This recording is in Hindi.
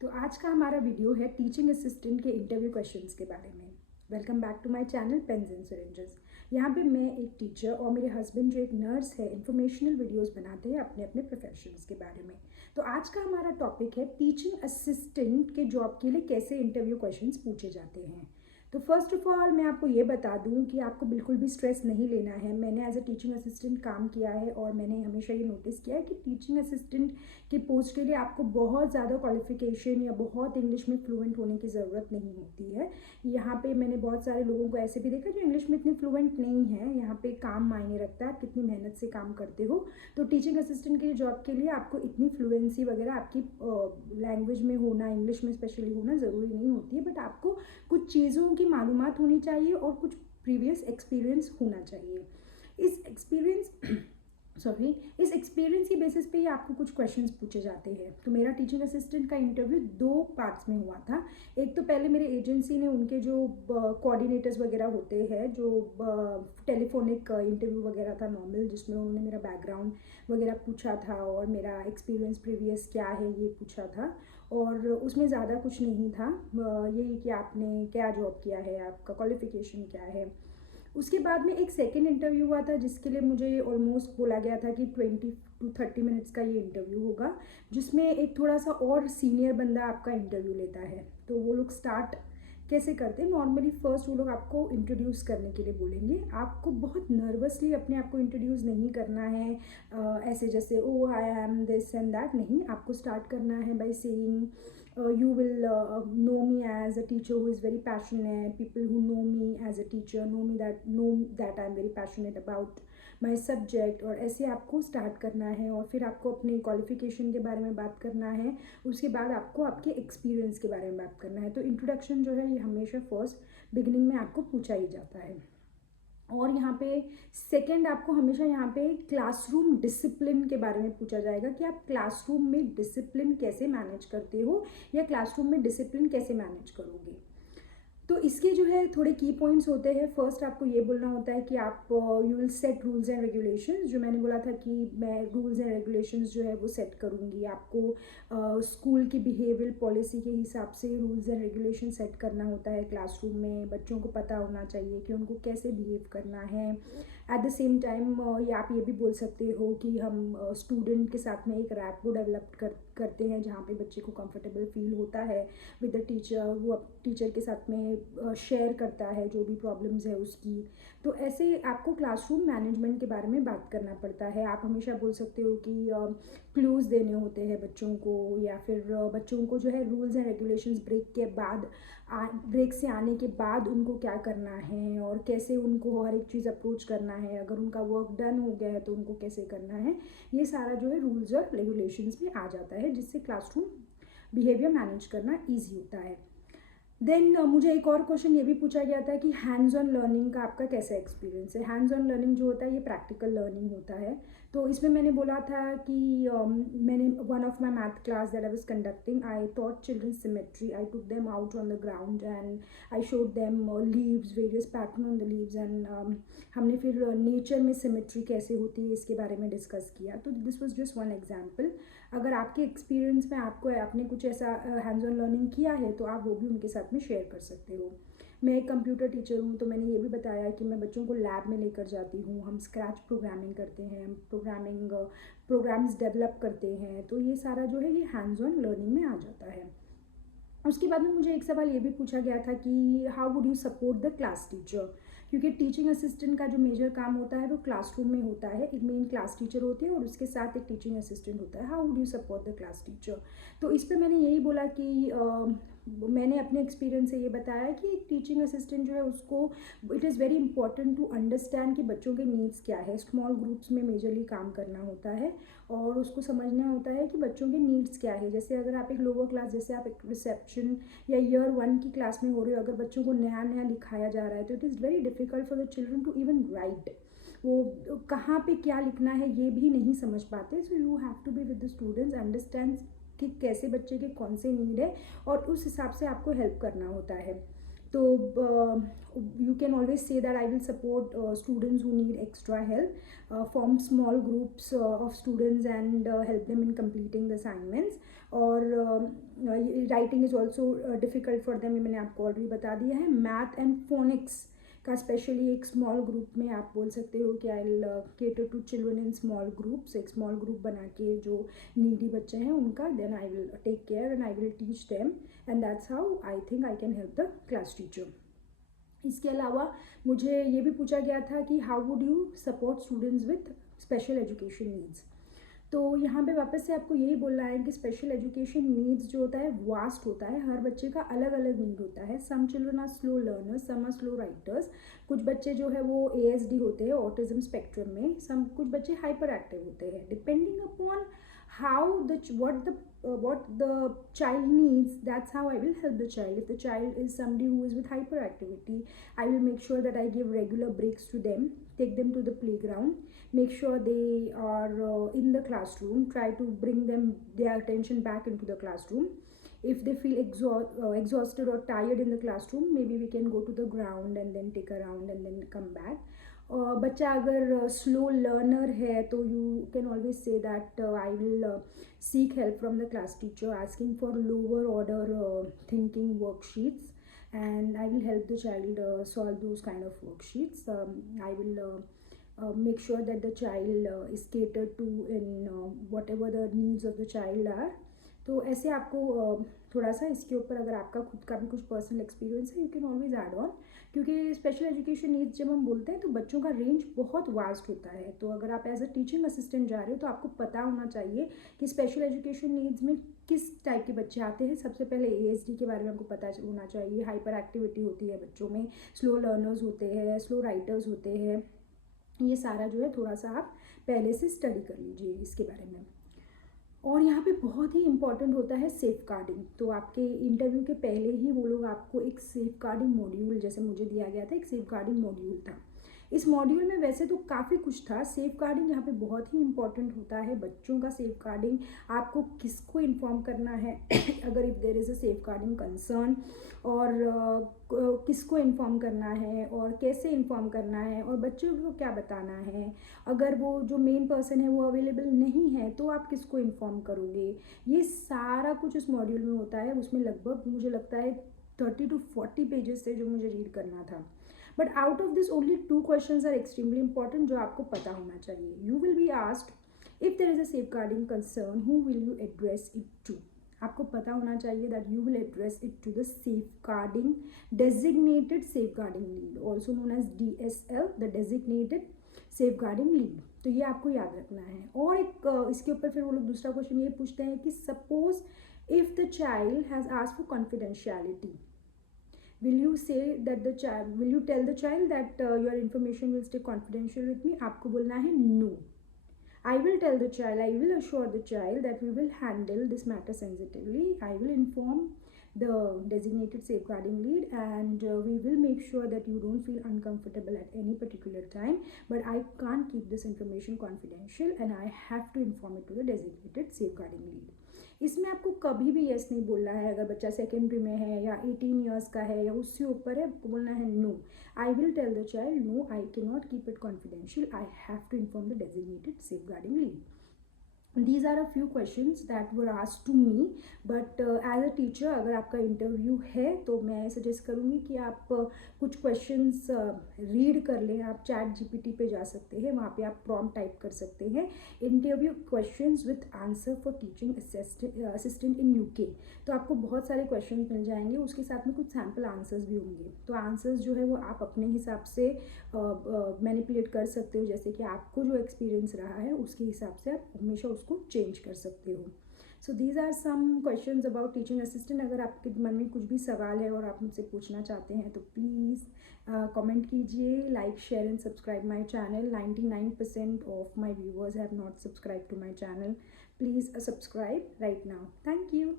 तो आज का हमारा वीडियो है टीचिंग असिस्टेंट के इंटरव्यू क्वेश्चंस के बारे में। Welcome back to my channel pens and syringes. यहाँ पे मैं एक टीचर और मेरे हस्बैंड जो एक नर्स है इंफॉर्मेशनल वीडियोस बनाते हैं अपने अपने प्रोफेशंस के बारे में। तो आज का हमारा टॉपिक है टीचिंग असिस्टेंट के जॉब के लिए कैसे इंटरव्यू क्वेश्चंस पूछे जाते हैं। तो फर्स्ट ऑफ ऑल मैं आपको ये बता दूं कि आपको बिल्कुल भी स्ट्रेस नहीं लेना है। मैंने एज अ टीचिंग असिस्टेंट काम किया है और मैंने हमेशा ये नोटिस किया है कि टीचिंग असिस्टेंट की पोस्ट के लिए आपको बहुत ज़्यादा क्वालिफिकेशन या बहुत इंग्लिश में फ्लुएंट होने की ज़रूरत नहीं होती है। यहाँ पे मैंने बहुत सारे लोगों को ऐसे भी देखा जो इंग्लिश में इतने फ्लुएंट नहीं है। यहाँ पे काम मायने रखता है, आप कितनी मेहनत से काम करते हो। तो टीचिंग असिस्टेंट के जॉब के लिए आपको इतनी फ्लुएंसी वगैरह आपकी लैंग्वेज में होना, इंग्लिश में स्पेशली होना ज़रूरी नहीं होती है, बट आपको कुछ चीज़ों की मालूमात होनी चाहिए और कुछ प्रीवियस एक्सपीरियंस होना चाहिए। इस एक्सपीरियंस की बेसिस पे ही आपको कुछ क्वेश्चंस पूछे जाते हैं। तो मेरा टीचिंग असिस्टेंट का इंटरव्यू 2 पार्ट्स में हुआ था। एक तो पहले मेरे एजेंसी ने उनके जो कोऑर्डिनेटर्स वगैरह होते हैं, जो टेलीफोनिक इंटरव्यू वगैरह था नॉर्मल, जिसमें उन्होंने मेरा बैकग्राउंड वगैरह पूछा था और मेरा एक्सपीरियंस प्रीवियस क्या है ये पूछा था। और उसमें ज़्यादा कुछ नहीं था, यही कि आपने क्या जॉब किया है, आपका क्वालिफिकेशन क्या है। उसके बाद में एक सेकेंड इंटरव्यू हुआ था जिसके लिए मुझे ऑलमोस्ट बोला गया था कि 20 to 30 मिनट्स का ये इंटरव्यू होगा, जिसमें एक थोड़ा सा और सीनियर बंदा आपका इंटरव्यू लेता है। तो वो लोग स्टार्ट कैसे करते हैं, नॉर्मली फर्स्ट वो लोग आपको इंट्रोड्यूस करने के लिए बोलेंगे। आपको बहुत नर्वसली अपने आप को इंट्रोड्यूस नहीं करना है, ऐसे जैसे oh I am this and that नहीं। आपको स्टार्ट करना है by saying you will know me as a teacher who is very passionate. People who know me as a teacher know that I'm very passionate about my subject। और ऐसे आपको स्टार्ट करना है और फिर आपको अपने क्वालिफिकेशन के बारे में बात करना है। उसके बाद आपको आपके एक्सपीरियंस के बारे में बात करना है। तो इंट्रोडक्शन जो है ये हमेशा फर्स्ट बिगिनिंग में आपको पूछा ही जाता है। और यहाँ पे सेकंड आपको हमेशा यहाँ पे क्लासरूम डिसिप्लिन के बारे में पूछा जाएगा कि आप क्लासरूम में डिसिप्लिन कैसे मैनेज करते हो या क्लासरूम में डिसिप्लिन कैसे मैनेज करोगे। तो इसके जो है थोड़े की पॉइंट्स होते हैं। फर्स्ट आपको ये बोलना होता है कि आप you will set rules and regulations. जो मैंने बोला था कि मैं रूल्स एंड रेगुलेशंस जो है वो सेट करूँगी। आपको स्कूल की बिहेवियर पॉलिसी के हिसाब से रूल्स एंड रेगुलेशन सेट करना होता है। क्लासरूम में बच्चों को पता होना चाहिए कि उनको कैसे बिहेव करना है। एट द सेम टाइम या आप ये भी बोल सकते हो कि हम स्टूडेंट के साथ में एक रैपो डेवलप करते हैं, जहाँ पे बच्चे को कंफर्टेबल फील होता है विद द टीचर। वो टीचर के साथ में शेयर करता है जो भी प्रॉब्लम्स है उसकी। तो ऐसे आपको क्लासरूम मैनेजमेंट के बारे में बात करना पड़ता है। आप हमेशा बोल सकते हो कि क्लूज़ देने होते हैं बच्चों को, या फिर बच्चों को जो है रूल्स एंड रेगुलेशंस ब्रेक से आने के बाद उनको क्या करना है और कैसे उनको हर एक चीज़ अप्रोच करना है। अगर उनका वर्क डन हो गया है तो उनको कैसे करना है, ये सारा जो है रूल्स और रेगुलेशंस में आ जाता है, जिससे क्लासरूम बिहेवियर मैनेज करना ईजी होता है। देन मुझे एक और क्वेश्चन ये भी पूछा गया था कि हैंड्स ऑन लर्निंग का आपका कैसा एक्सपीरियंस है। हैंड्स ऑन लर्निंग जो होता है ये प्रैक्टिकल लर्निंग होता है। तो इसमें मैंने बोला था कि मैंने one of my math class that I was conducting, I taught children symmetry. I took them out on the ground and I showed them leaves, various pattern on the leaves, and हमने फिर नेचर में सिमेट्री कैसे होती है इसके बारे में डिस्कस किया। तो this was just one example. अगर आपके एक्सपीरियंस में आपने कुछ ऐसा हैंड्स ऑन लर्निंग किया है तो आप वो भी उनके साथ में शेयर कर सकते हो। मैं एक कंप्यूटर टीचर हूँ, तो मैंने ये भी बताया कि मैं बच्चों को लैब में लेकर जाती हूँ। हम स्क्रैच प्रोग्रामिंग करते हैं, हम प्रोग्राम्स डेवलप करते हैं। तो ये सारा जो है ये हैंड्स ऑन लर्निंग में आ जाता है। उसके बाद में मुझे एक सवाल ये भी पूछा गया था कि how would you support the class teacher, क्योंकि टीचिंग असिस्टेंट का जो मेजर काम होता है वो क्लासरूम में होता है। एक मेन क्लास टीचर होते हैं और उसके साथ एक टीचिंग असिस्टेंट होता है। How would you support the class teacher. तो इस पर मैंने यही बोला कि मैंने अपने एक्सपीरियंस से ये बताया कि एक टीचिंग असिस्टेंट जो है उसको it is very important to understand कि बच्चों के नीड्स क्या है। स्मॉल ग्रुप्स में मेजरली काम करना होता है और उसको समझना होता है कि बच्चों के नीड्स क्या है। जैसे अगर आप एक लोअर क्लास, जैसे आप एक रिसेप्शन या ईयर 1 की क्लास में हो रहे हो, अगर बच्चों को नया नया लिखाया जा रहा है तो it is very difficult for the children to even write. वो कहाँ पे क्या लिखना है ये भी नहीं समझ पाते। So you have to be with the students, understand कि कैसे बच्चे के कौन से नीड है और उस हिसाब से आपको हेल्प करना होता है। तो you can always say that I will support students who need extra help, form small groups of students and help them in completing the assignments. और writing is also difficult for them, ये मैंने आपको ऑलरेडी बता दिया है। मैथ एंड फोनिक्स का स्पेशली एक स्मॉल ग्रुप में आप बोल सकते हो कि I will cater to children in small groups, एक स्मॉल ग्रुप बना के जो नीडी बच्चे हैं उनका, then I will take care and I will teach them, and that's how I think I can help the class teacher. इसके अलावा मुझे ये भी पूछा गया था कि how would you support students with special education needs. तो यहाँ पे वापस से आपको यही बोलना है कि स्पेशल एजुकेशन नीड्स जो होता है वास्ट होता है, हर बच्चे का अलग अलग नीड होता है। Some children are slow learners, some are slow writers, कुछ बच्चे जो है वो ASD होते हैं ऑटिज्म स्पेक्ट्रम में, कुछ बच्चे हाइपर एक्टिव होते हैं। Depending upon how what the child needs, that's how I will help the child. If the child is somebody who is with hyperactivity, I will make sure that I give regular breaks to them, take them to the playground, make sure they are in the classroom, try to bring them their attention back into the classroom. If they feel exhausted or tired in the classroom, maybe we can go to the ground and then take a round and then come back. बच्चा अगर स्लो लर्नर है तो you can always say that I will seek help from the class teacher asking for lower order thinking worksheets, and I will help the child solve those kind of worksheets. I will make sure that the child is catered to in whatever the needs of the child are. तो ऐसे आपको थोड़ा सा इसके ऊपर अगर आपका खुद का भी कुछ पर्सनल एक्सपीरियंस है, you can always add on, क्योंकि स्पेशल एजुकेशन नीड्स जब हम बोलते हैं तो बच्चों का रेंज बहुत वास्ट होता है। तो अगर आप एज अ टीचिंग असिस्टेंट जा रहे हो तो आपको पता होना चाहिए कि स्पेशल एजुकेशन नीड्स में किस टाइप के बच्चे आते हैं। सबसे पहले ASD के बारे में आपको पता होना चाहिए, हाइपर एक्टिविटी होती है बच्चों में, स्लो लर्नर्स होते हैं, स्लो राइटर्स होते हैं, ये सारा जो है थोड़ा सा आप पहले से स्टडी कर लीजिए इसके बारे में। और यहाँ पे बहुत ही इंपॉर्टेंट होता है सेफ गार्डिंग। तो आपके इंटरव्यू के पहले ही वो लोग आपको एक सेफ गार्डिंग मॉड्यूल, जैसे मुझे दिया गया था, एक सेफ गार्डिंग मॉड्यूल था। इस मॉड्यूल में वैसे तो काफ़ी कुछ था, सेफ गार्डिंग यहाँ पे बहुत ही इंपॉर्टेंट होता है। बच्चों का सेफ गार्डिंग, आपको किसको इन्फॉर्म करना है अगर if there is a safeguarding concern, और किसको इन्फॉर्म करना है और कैसे इन्फॉर्म करना है, और बच्चों को क्या बताना है। अगर वो जो मेन पर्सन है वो अवेलेबल नहीं है तो आप किसको इन्फॉर्म करोगे, ये सारा कुछ उस मॉड्यूल में होता है। उसमें लगभग मुझे लगता है 30 to 40 पेजेस थे जो मुझे रीड करना था। But out of this only 2 questions are extremely important जो आपको पता होना चाहिए। You will be asked if there is a safeguarding concern, who will you address it to. आपको पता होना चाहिए that you will address it to the safeguarding designated safeguarding lead, also known as DSL, the designated safeguarding lead. तो ये आपको याद रखना है। और एक इसके ऊपर फिर वो लोग दूसरा क्वेश्चन ये पूछते हैं कि suppose if the child has asked for confidentiality, will you say that the child, will you tell the child that your information will stay confidential with me? आपको बोलना है no. I will tell the child, I will assure the child that we will handle this matter sensitively. I will inform the designated safeguarding lead, and we will make sure that you don't feel uncomfortable at any particular time, but I can't keep this information confidential and I have to inform it to the designated safeguarding lead. इसमें आपको कभी भी यस नहीं बोलना है। अगर बच्चा सेकेंडरी में है या 18 ईयर्स का है या उससे ऊपर है, आपको बोलना है no. I will tell the child no, I can not keep it confidential, I have to inform the designated safeguarding lead. These are a few questions that were asked to me, but as a teacher अगर आपका इंटरव्यू है तो मैं सजेस्ट करूँगी कि आप कुछ क्वेश्चंस रीड कर लें। आप ChatGPT पे जा सकते हैं, वहाँ पे आप प्रॉम्प्ट टाइप कर सकते हैं interview questions with answer for teaching assistant in UK। तो आपको बहुत सारे क्वेश्चंस मिल जाएंगे, उसके साथ में कुछ सैम्पल आंसर्स भी होंगे। तो आंसर्स जो है वो आप अपने हिसाब से मैनिपुलेट कर सकते हो, जैसे कि आपको जो एक्सपीरियंस रहा है उसके हिसाब से आप हमेशा उसको चेंज कर सकते हो। So these are some questions about teaching assistant. अगर आपके मन में कुछ भी सवाल है और आप मुझसे पूछना चाहते हैं तो प्लीज़ कमेंट कीजिए, like share and subscribe my channel. 99% of my viewers have not subscribe to my channel. Please subscribe right now. Thank you.